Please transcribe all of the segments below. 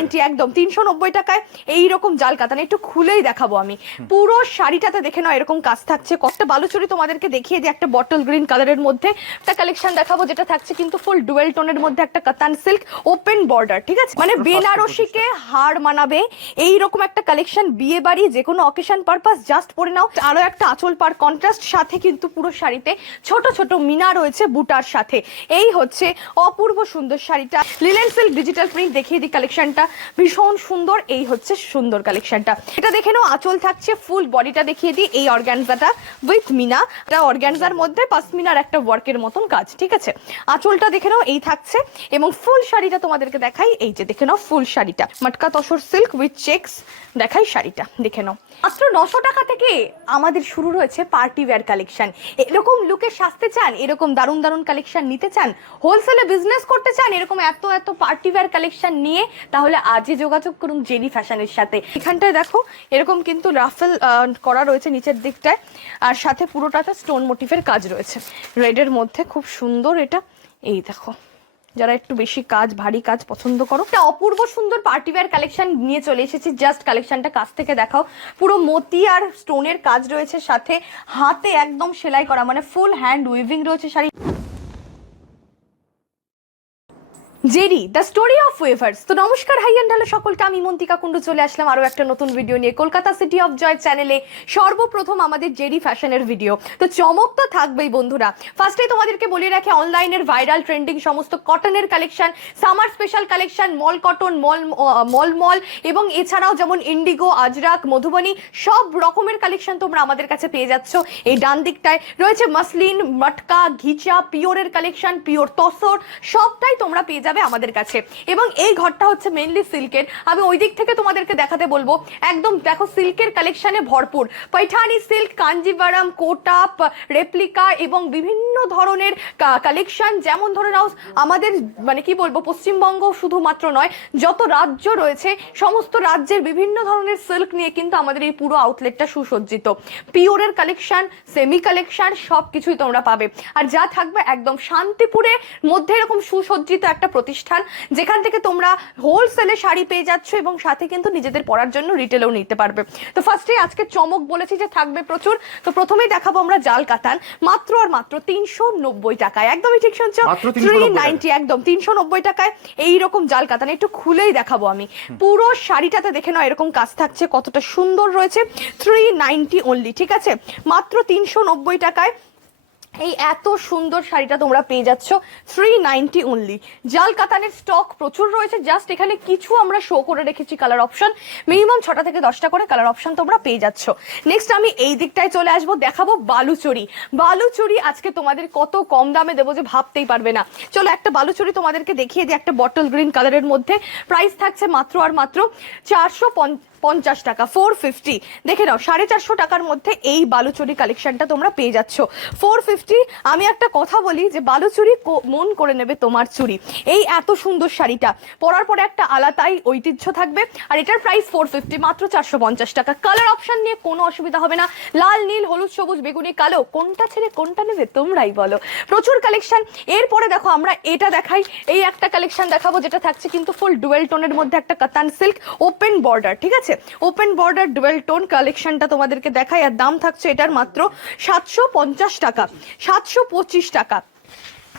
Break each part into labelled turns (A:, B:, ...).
A: Ninety একদম তিনশো নব্বই টাকায় এইরকম জাল কাতান। একটু খুলেই দেখাবো আমি। পুরো শাড়িটাতে দেখে নাও এরকম কাজ থাকছে। কতটা বালুচুরি তোমাদেরকে দেখিয়ে দিই একটা বটল গ্রিন কালারের মধ্যে একটা কালেকশন দেখাবো যেটা থাকছে কিন্তু ফুল ডুয়েল টোনের মধ্যে একটা কাতান সিল্ক ওপেন বর্ডার ঠিক আছে? মানে বেনারসিকে হার মানাবে। এইরকম একটা কালেকশন বিয়ে বাড়ি যে কোনো অকেশন পারপাস জাস্ট পরে নাও। আরও একটা আঁচল পার কন্ট্রাস্ট সাথে কিন্তু পুরো শাড়িতে ছোট ছোট মিনা রয়েছে বুটার সাথে। এই হচ্ছে অপূর্ব সুন্দর শাড়িটা। লিলেন সিল্ক ডিজিটাল প্রিন্ট দেখিয়ে দিই কালেকশনটা ভীষণ সুন্দর, এই হচ্ছে সুন্দর কালেকশনটা এটা দেখে নাও, আঁচল থাকছে ফুল বডিটা দেখিয়ে দিই, এই অর্গ্যানজাটা উইথ মিনা এটা অর্গ্যানজার মধ্যে পাসমিনার একটা ওয়ার্কের মতন কাজ, ঠিক আছে? আঁচলটা দেখে নাও, এই থাকছে। এবং ফুল শাড়িটা তোমাদেরকে দেখাই, এই যে দেখে নাও ফুল শাড়িটা। মটকা তসর সিল্ক উইথ চেকস দেখাই শাড়িটা, দেখে নাও। মাত্র নশো টাকা থেকে আমাদের শুরু রয়েছে পার্টি ওয়্যার কালেকশন এরকম লুকে সাজতে চান, এরকম দারুণ দারুণ কালেকশন নিতে চান হোলসেলে বিজনেস করতে চান, এরকম এত এত পার্টি ওয়্যার কালেকশন নিয়ে, তাহলে আজই যোগাযোগ করুন জেনি ফ্যাশনের সাথে। এখানটায় দেখো, এরকম কিন্তু রাফেল করা রয়েছে নিচের দিকটায়। আর সাথে পুরোটাতে স্টোন মোটিভের কাজ রয়েছে। রেডের মধ্যে খুব সুন্দর এটা। এই দেখো, যারা একটু বেশি কাজ, ভারী কাজ পছন্দ করো। একটা অপূর্ব সুন্দর পার্টি ওয়্যার কালেকশন নিয়ে চলে এসেছি। জাস্ট কালেকশনটা কাছ থেকে দেখাও। পুরো মতি আর স্টোনের কাজ রয়েছে। সাথে হাতে একদম সেলাই করা মানে ফুল হ্যান্ড উইভিং রয়েছে sari. Jeri the story of weavers তো নমস্কার, হাই অ্যান্ড হ্যালো সকলকে, আমি মন্তিকা কুণ্ডু, চলে আসলাম আরও একটা নতুন ভিডিও নিয়ে। কলকাতা সিটি অফ জয় চ্যানেলে সর্বপ্রথম আমাদের জেরি ফ্যাশনের ভিডিও তো চমক তো থাকবেই বন্ধুরা। ফার্স্টে তোমাদেরকে বলে রাখি, অনলাইনের ভাইরাল ট্রেন্ডিং সমস্ত কটনের collection summer special collection mul cotton mul mul mul এবং এছাড়াও যেমন ইন্ডিগো আজরাক মধুবনী সব রকমের কালেকশন তোমরা আমাদের কাছে পেয়ে যাচ্ছ। এই ডান দিকটায় রয়েছে মাসলিন, মটকা, ঘিচা, পিওরের কালেকশন পিওর তসর, সবটাই তোমরা পেয়ে যাবে আমাদের কাছে। এবং এই ঘরটা হচ্ছে মেনলি সিল্কের আমি ওই দিক থেকে তোমাদেরকে দেখাতে বলব, একদম দেখো সিল্কের কালেকশনে ভরপুর। পৈঠানি সিল্ক কাঞ্জিভারাম কোটাপ রেপ্লিকা এবং বিভিন্ন ধরনের কালেকশন যেমন ধরে নাও আমাদের মানে কি বলব, পশ্চিমবঙ্গ শুধুমাত্র নয়, যত রাজ্য রয়েছে, সমস্ত রাজ্যের বিভিন্ন ধরনের সিল্ক নিয়ে কিন্তু আমাদের এই পুরো আউটলেটটা সুসজ্জিত। পিওরের কালেকশন সেমি কালেকশন সব কিছুই তোমরা পাবে। আর যা থাকবে একদম শান্তিপুরের মধ্যে এরকম সুসজ্জিত একটা প্রতিষ্ঠান যেখান থেকে তোমরা হোলসেলে শাড়ি পেয়ে যাচ্ছ এবং সাথে কিন্তু নিজেদের পরার জন্য রিটেলেও নিতে পারবে। তো ফার্স্টে আজকে চমক বলেছি যে থাকবে প্রচুর। তো প্রথমেই দেখাবো আমরা জাল কাতান মাত্র আর মাত্র তিনশো নব্বই টাকায়। একদমই ঠিক শুনছো? থ্রি। নাইনটি একদম তিনশো নব্বই টাকায়। এইরকম জাল কাতান একটু খুলেই দেখাবো আমি। পুরো শাড়িটাতে দেখে নাও এরকম কাজ থাকছে কতটা সুন্দর রয়েছে। থ্রি নাইনটি অনলি ঠিক আছে? মাত্র তিনশো নব্বই টাকায়। এই এত সুন্দর শাড়িটা তোমরা পেয়ে যাচ্ছ থ্রি নাইনটি অনলি জাল কাতানের স্টক প্রচুর রয়েছে জাস্ট এখানে কিছু আমরা শো করে রেখেছি কালার অপশন মিনিমাম ছটা থেকে দশটা করে কালার অপশন তোমরা পেয়ে যাচ্ছ। নেক্সট আমি এই দিকটায় চলে আসব, দেখাবো বালুচুরি। বালুচুরি আজকে তোমাদের কত কম দামে দেবো যে ভাবতেই পারবে না। চলো একটা বালুচুরি তোমাদেরকে দেখিয়ে দিই, একটা বটল গ্রিন কালারের মধ্যে। প্রাইস থাকছে মাত্র আর মাত্র চারশো পঞ্চাশ টাকা ফোর ফিফটি দেখে নাও, সাড়ে চারশো টাকার মধ্যে এই বালুচুরি কালেকশনটা তোমরা পেয়ে যাচ্ছ। ফোর ফিফটি আমি একটা কথা বলি যে বালুচুরি মন করে নেবে তোমার চুরি। এই এত সুন্দর শাড়িটা। পরার পরে একটা আলাদাই ঐতিহ্য থাকবে, আর এটার প্রাইস ফোর ফিফটি মাত্র চারশো পঞ্চাশ টাকা। কালার অপশন নিয়ে কোনো অসুবিধা হবে না। লাল, নীল, হলুদ, সবুজ, বেগুনি, কালো, কোনটা ছেড়ে কোনটা নেবে তোমরাই বলো। প্রচুর কালেকশন এরপরে দেখো, আমরা এটা দেখাই। এই একটা কালেকশন দেখাবো যেটা থাকছে কিন্তু ফুল ডুয়েল টোনের মধ্যে একটা কাতান সিল্ক ওপেন বর্ডার ঠিক আছে? ওপেন বর্ডার ডুয়েল টোন কালেকশনটা তোমাদেরকে দেখাই, আর দাম থাকছে এটার মাত্র সাতশো পঞ্চাশ টাকা, সাতশো পঁচিশ টাকা।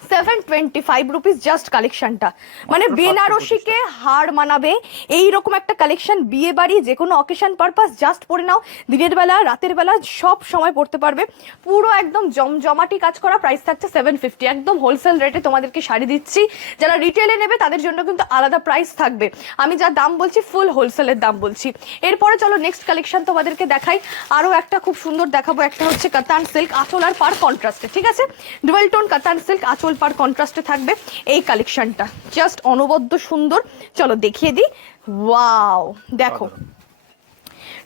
A: Seven twenty five rupees just কালেকশনটা মানে বেনারসিকে হার মানাবে। এই রকম একটা কালেকশন বিয়ে বাড়ি যে কোনো অকেশন পারপাস জাস্ট পরে নাও। দিনের বেলা রাতের বেলা সব সময় পড়তে পারবে। পুরো একদম জমজমাটি কাজ করা প্রাইস থাকছে সেভেন ফিফটি একদম হোলসেল রেটে তোমাদেরকে শাড়ি দিচ্ছি। যারা রিটেলে নেবে তাদের জন্য কিন্তু আলাদা প্রাইস থাকবে। আমি যা দাম বলছি ফুল হোলসেলের দাম বলছি। এরপরে চলো নেক্সট কালেকশন তোমাদেরকে দেখাই। আরও একটা খুব সুন্দর দেখাবো। একটা হচ্ছে কাতান সিল্ক আঁচল আর পার কন্ট্রাস্টে ঠিক আছে? ডুয়েল টোন কাতান সিল্ক আঁচল পার কন্ট্রাস্টে থাকবে এই কালেকশনটা জাস্ট অনবদ্য সুন্দর। চলো দেখিয়ে দিই। ওয়াও দেখো।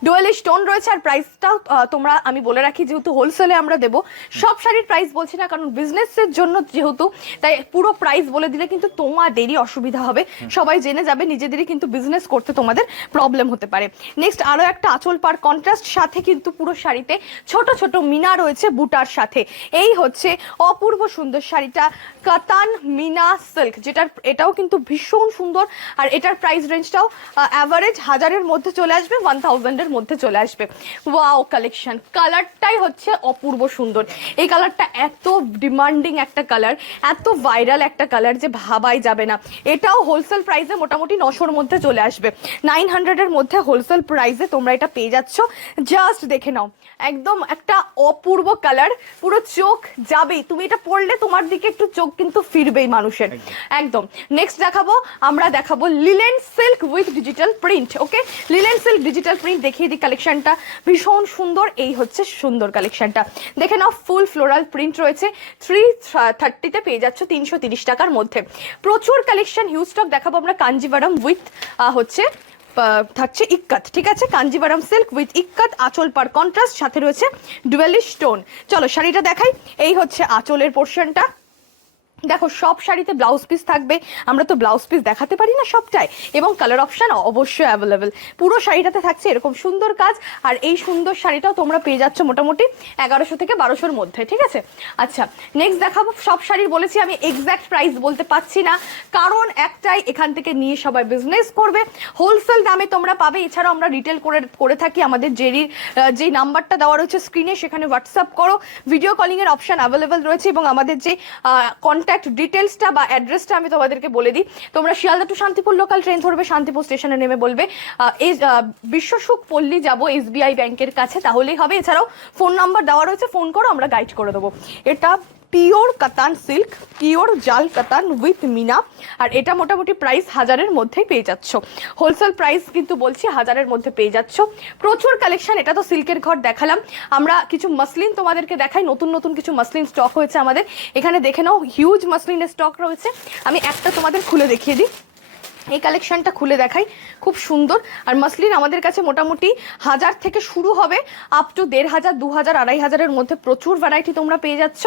A: ডুয়েল স্টোন রয়েছে আর প্রাইসটাও তোমরা আমি বলে রাখি যেহেতু হোলসেলে আমরা দেবো সব শাড়ির প্রাইস বলছি না কারণ বিজনেসের জন্য যেহেতু তাই পুরো প্রাইস বলে দিলে কিন্তু তোমাদেরই অসুবিধা হবে। সবাই জেনে যাবে নিজেদেরই কিন্তু বিজনেস করতে তোমাদের প্রবলেম হতে পারে। নেক্সট আরও একটা আঁচল পার কন্ট্রাস্ট সাথে কিন্তু পুরো শাড়িতে ছোট ছোট মিনা রয়েছে বুটার সাথে। এই হচ্ছে অপূর্ব সুন্দর শাড়িটা কাতান মিনা সিল্ক যেটার এটাও কিন্তু ভীষণ সুন্দর আর এটার প্রাইস রেঞ্জটাও অ্যাভারেজ হাজারের মধ্যে চলে আসবে ওয়ান থাউজেন্ডের মধ্যে চলে আসবে। ওয়াও কালেকশন কালারটাই হচ্ছে অপূর্ব সুন্দর। এই কালারটা এত ডিমান্ডিং একটা কালার এত ভাইরাল একটা কালার যে ভাবাই যাবে না। এটাও হোলসেল প্রাইসে মোটামুটি নশোর মধ্যে চলে আসবে। নাইন হান্ড্রেডের মধ্যে হোলসেল প্রাইসে তোমরা এটা পেয়ে যাচ্ছ। জাস্ট দেখে নাও। একদম একটা অপূর্ব কালার পুরো চোখ যাবেই। তুমি এটা পরলে তোমার দিকে একটু চোখ কিন্তু ফিরবেই মানুষের। একদম। নেক্সট দেখাবো আমরা দেখাবো linen silk with digital print okay linen silk digital print দেখিয়ে দিই কালেকশনটা ভীষণ সুন্দর, এই হচ্ছে সুন্দর কালেকশনটা দেখে নাও ফুল ফ্লোরাল প্রিন্ট রয়েছে। থ্রি থার্টিতে পেয়ে যাচ্ছ তিনশো তিরিশ টাকার মধ্যে। প্রচুর কালেকশন হিউজ স্টক দেখাবো আমরা। কাঞ্জিভারম উইথ হচ্ছে থাকছে ইক্কাত, ঠিক আছে? কাঞ্জিভারম সিল্ক উইথ ইক্কাত, আঁচল পার কন্ট্রাস্ট সাথে রয়েছে ডুয়েলি স্টোন চলো শাড়িটা দেখাই। এই হচ্ছে আঁচলের পোর্শনটা দেখো, সব শাড়িতে ব্লাউজ পিস থাকবে। আমরা তো ব্লাউজ পিস দেখাতে পারি না সবটাই। এবং কালার অপশন অবশ্যই অ্যাভেলেবেল পুরো শাড়িটাতে থাকছে এরকম সুন্দর কাজ। আর এই সুন্দর শাড়িটাও তোমরা পেয়ে যাচ্ছ মোটামুটি এগারোশো থেকে বারোশোর মধ্যে, ঠিক আছে? আচ্ছা নেক্সট দেখাবো। সব শাড়ির বলেছি আমি এক্স্যাক্ট প্রাইস বলতে পাচ্ছি না। কারণ একটাই, এখান থেকে নিয়ে সবাই বিজনেস করবে। হোলসেল দামে তোমরা পাবে। এছাড়াও আমরা রিটেল করে করে থাকি। আমাদের জেরির যে নাম্বারটা দেওয়া রয়েছে স্ক্রিনে সেখানে হোয়াটসঅ্যাপ করো। ভিডিও কলিংয়ের অপশান অ্যাভেলেবেল রয়েছে এবং আমাদের যে কন্ট্যাক্ট ডিটেলসটা বা অ্যাড্রেসটা আমি তোমাদেরকে বলে দিই। তোমরা Sealdah to Shantipur local train ধরবে, শান্তিপুর স্টেশনে নেমে বলবে এই বিশ্বসুখ পল্লী যাব এসবিআই ব্যাংকের কাছে, তাহলেই হবে। এছাড়াও ফোন নাম্বার দেওয়া রয়েছে ফোন করো আমরা গাইড করে দেবো। এটা পিওর কাতান সিল্ক, পিওর জাল কাতান উইথ মিনা। আর এটা মোটামুটি প্রাইস হাজারের মধ্যেই পেয়ে যাচ্ছ। হোলসেল প্রাইস কিন্তু বলছি হাজারের মধ্যে পেয়ে যাচ্ছ। প্রচুর কালেকশন, এটা তো সিল্কের ঘর দেখালাম। আমরা কিছু মাসলিন তোমাদেরকে দেখাই, নতুন নতুন কিছু মাসলিন স্টক হয়েছে আমাদের। এখানে দেখে নাও হিউজ মাসলিনের স্টক রয়েছে। আমি একটা তোমাদের খুলে দেখিয়ে দিই। এই কালেকশনটা খুলে দেখাই। খুব সুন্দর। আর মাসলিন, আমাদের কাছে মোটামুটি হাজার থেকে শুরু হবে আপ টু দেড় হাজার, দু হাজার, আড়াই হাজারের মধ্যে প্রচুর ভ্যারাইটি তোমরা পেয়ে যাচ্ছ।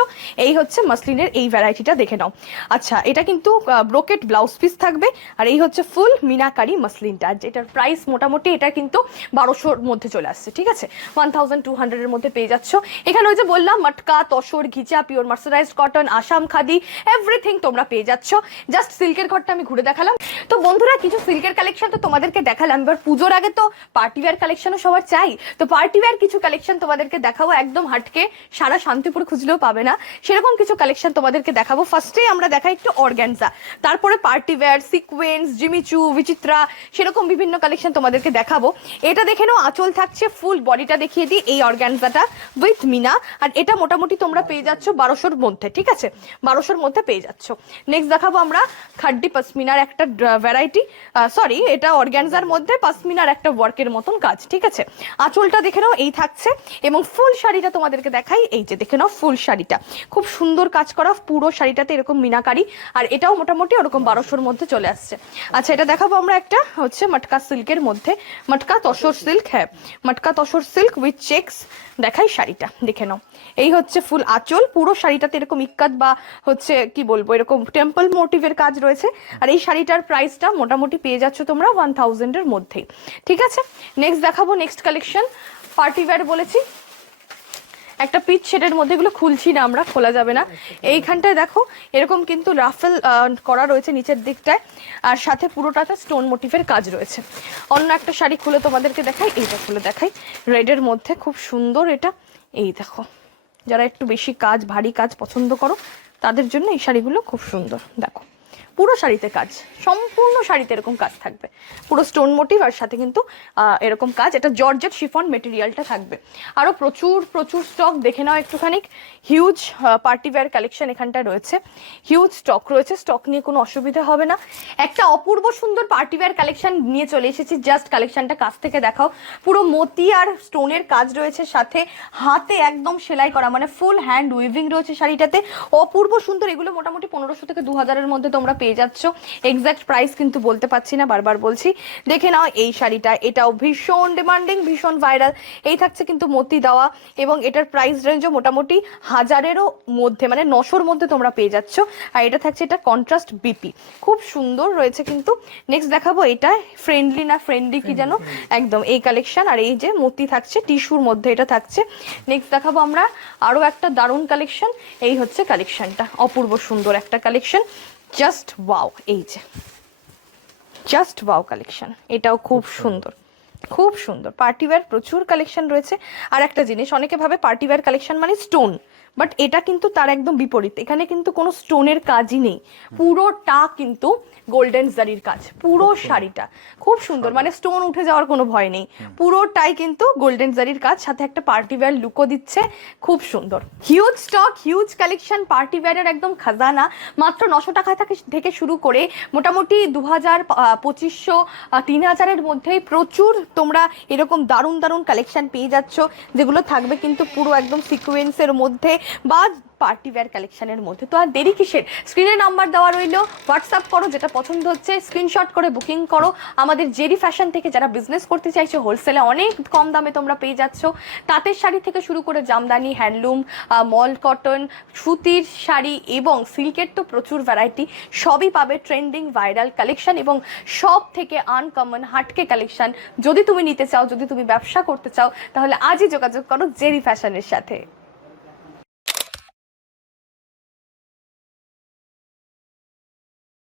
A: এই হচ্ছে মাসলিনের এই ভ্যারাইটিটা দেখে নাও। আচ্ছা এটা কিন্তু ব্রোকেট ব্লাউজ পিস থাকবে। আর এই হচ্ছে ফুল মিনাকারি মাসলিনটা। যেটার প্রাইস মোটামুটি এটা কিন্তু বারোশোর মধ্যে চলে আসছে, ঠিক আছে? ওয়ান থাউজেন্ড টু হান্ড্রেডের মধ্যে পেয়ে যাচ্ছ। এখানে ওই যে বললাম, matka, tussar, ghicha pure mercerised cotton Assam khadi everything তোমরা পেয়ে যাচ্ছ। জাস্ট সিল্কের ঘরটা আমি ঘুরে দেখালাম। তো বন্ধুরা, কিছু সিল্কের কালেকশন তো তোমাদেরকে দেখালাম। এবার পুজোর আগে তো পার্টি ওয়্যার কালেকশনও সবার চাই। তো পার্টি ওয়্যার কিছু কালেকশন তোমাদেরকে দেখাবো। একদম হাটকে সারা শান্তিপুর খুঁজলেও পাবে না। সেরকম কিছু কালেকশন তোমাদেরকে দেখাবো। ফার্স্টেই আমরা দেখাই একটু অর্গ্যানজা তারপরে party wear sequence Jimmy Choo Bichitra সেরকম বিভিন্ন কালেকশন তোমাদেরকে দেখাবো। এটা দেখে নাও, আঁচল থাকছে ফুল বডিটা দেখিয়ে দিই এই অর্গ্যানজাটা উইথ মিনা আর এটা মোটামুটি তোমরা পেয়ে যাচ্ছ বারোশোর মধ্যে, ঠিক আছে? বারোশোর মধ্যে পেয়ে যাচ্ছ। নেক্সট দেখাবো আমরা খাড্ডি পাসমিনার একটা সরি এটা অর্গ্যানজার মধ্যে পাসমিনার একটা ওয়ার্কের মতন কাজ ঠিক আছে? আঁচলটা দেখে নাও এই থাকছে। এবং ফুল শাড়িটা তোমাদেরকে দেখাই এই যে দেখে নাও ফুল শাড়িটা। খুব সুন্দর কাজ করা পুরো শাড়িটাতে এরকম মিনাকারি আর এটাও মোটামুটি ওরকম বারোশোর মধ্যে চলে আসছে। আচ্ছা এটা দেখাবো আমরা একটা হচ্ছে মটকা সিল্কের মধ্যে। মটকা তসর সিল্ক হ্যাঁ মটকা তসর সিল্ক উইথ চেক্স দেখাই শাড়িটা দেখে নাও। এই হচ্ছে ফুল আঁচল পুরো শাড়িটাতে এরকম ইক্কাত বা হচ্ছে কি বলব এরকম টেম্পল মোটিভের কাজ রয়েছে। আর এই শাড়িটার প্রাইসটা মোটামুটি পেয়ে যাচ্ছ তোমরা ওয়ান থাউজেন্ডের মধ্যেই। ঠিক আছে? নেক্সট দেখাবো নেক্সট কালেকশন পার্টি ওয়্যার বলেছি। একটা পিচ শেডের মধ্যে এগুলো খুলছি না আমরা, খোলা যাবে না। এইখানটায় দেখো, এরকম কিন্তু রাফেল করা রয়েছে নিচের দিকটায়। আর সাথে পুরোটাতে স্টোন মোটিভের কাজ রয়েছে। অন্য একটা শাড়ি খুলে তোমাদেরকে দেখাই, এইটা খুলে দেখাই। রেডের মধ্যে খুব সুন্দর এটা। এই দেখো, যারা একটু বেশি কাজ, ভারী কাজ পছন্দ করো, তাদের জন্য এই শাড়িগুলো খুব সুন্দর। দেখো। পুরো শাড়িতে কাজ, সম্পূর্ণ শাড়িতে এরকম কাজ থাকবে। পুরো স্টোন মোটিভ আর সাথে কিন্তু এরকম কাজ, এটা জর্জেট শিফন মেটেরিয়ালটা থাকবে। আরও প্রচুর প্রচুর স্টক দেখে নাও একটুখানি। হিউজ পার্টি ওয়্যার কালেকশন এখানটা রয়েছে। হিউজ স্টক রয়েছে স্টক নিয়ে কোনো অসুবিধা হবে না। একটা অপূর্ব সুন্দর পার্টি ওয়্যার কালেকশন নিয়ে চলে এসেছি জাস্ট কালেকশনটা কাছ থেকে দেখাও। পুরো মতি আর স্টোনের কাজ রয়েছে, সাথে হাতে একদম সেলাই করা মানে ফুল হ্যান্ড উইভিং রয়েছে শাড়িটাতে। অপূর্ব সুন্দর, এগুলো মোটামুটি পনেরোশো থেকে দু হাজারের মধ্যে তোমরা পেয়ে পেয়ে যাচ্ছ। এক্স্যাক্ট প্রাইস কিন্তু বলতে পারছি না, বারবার বলছি। দেখে নাও এই শাড়িটা, এটাও ভীষণ ডিমান্ডিং ভীষণ ভাইরাল এই থাকছে কিন্তু মতি দেওয়া এবং এটার প্রাইস রেঞ্জও মোটামুটি হাজারেরও মধ্যে মানে নশোর মধ্যে তোমরা পেয়ে যাচ্ছ। আর এটা থাকছে এটা কন্ট্রাস্ট বিপি খুব সুন্দর রয়েছে কিন্তু। নেক্সট দেখাবো এটা ফ্রেন্ডলি না ফ্রেন্ডলি কি যেন? একদম, এই কালেকশন আর এই যে মতি থাকছে টিস্যুর মধ্যে এটা থাকছে। নেক্সট দেখাবো আমরা আরও একটা দারুণ কালেকশন এই হচ্ছে কালেকশনটা অপূর্ব সুন্দর একটা কালেকশন জাস্ট ওয়াও এই যে। জাস্ট ওয়াও কালেকশন এটাও খুব সুন্দর। খুব সুন্দর। পার্টিওয়্যার প্রচুর কালেকশন রয়েছে। আর একটা জিনিস অনেকে ভাবে পার্টিওয়্যার কালেকশন মানে স্টোন বাট এটা কিন্তু তার একদম বিপরীত। এখানে কিন্তু কোনো স্টোনের কাজই নেই। পুরোটা কিন্তু গোল্ডেন জারির কাজ। পুরো শাড়িটা। খুব সুন্দর। মানে স্টোন উঠে যাওয়ার কোনো ভয় নেই। পুরোটাই কিন্তু গোল্ডেন জারির কাজ। সাথে একটা পার্টিওয়্যার লুকও দিচ্ছে। খুব সুন্দর। হিউজ স্টক হিউজ কালেকশন পার্টিওয়্যারের একদম খাজানা। মাত্র নশো টাকা থেকে থেকে শুরু করে মোটামুটি দু হাজার পঁচিশশো তিন হাজারের মধ্যেই প্রচুর তোমরা এরকম দারুণ দারুণ কালেকশন পেয়ে যাচ্ছ। যেগুলো থাকবে কিন্তু পুরো একদম সিকোয়েন্সের মধ্যে। বা পার্টি ওয়্যার কালেকশনের মধ্যে। তো আর দেরি কিসের? স্ক্রিনে নাম্বার দেওয়া রইল। হোয়াটসঅ্যাপ করো, যেটা পছন্দ হচ্ছে। স্ক্রিনশট করে বুকিং করো। আমাদের জেরি ফ্যাশন থেকে যারা বিজনেস করতে চাইছো হোলসেলে অনেক কম দামে তোমরা পেয়ে যাচ্ছ। তাঁতের শাড়ি থেকে শুরু করে জামদানি হ্যান্ডলুম মল কটন সুতির শাড়ি এবং সিল্কের তো প্রচুর ভ্যারাইটি সবই পাবে ট্রেন্ডিং ভাইরাল কালেকশন এবং সব থেকে আনকমন হাটকে কালেকশন যদি তুমি নিতে চাও, যদি তুমি ব্যবসা করতে চাও, তাহলে আজই যোগাযোগ করো জেরি ফ্যাশনের সাথে।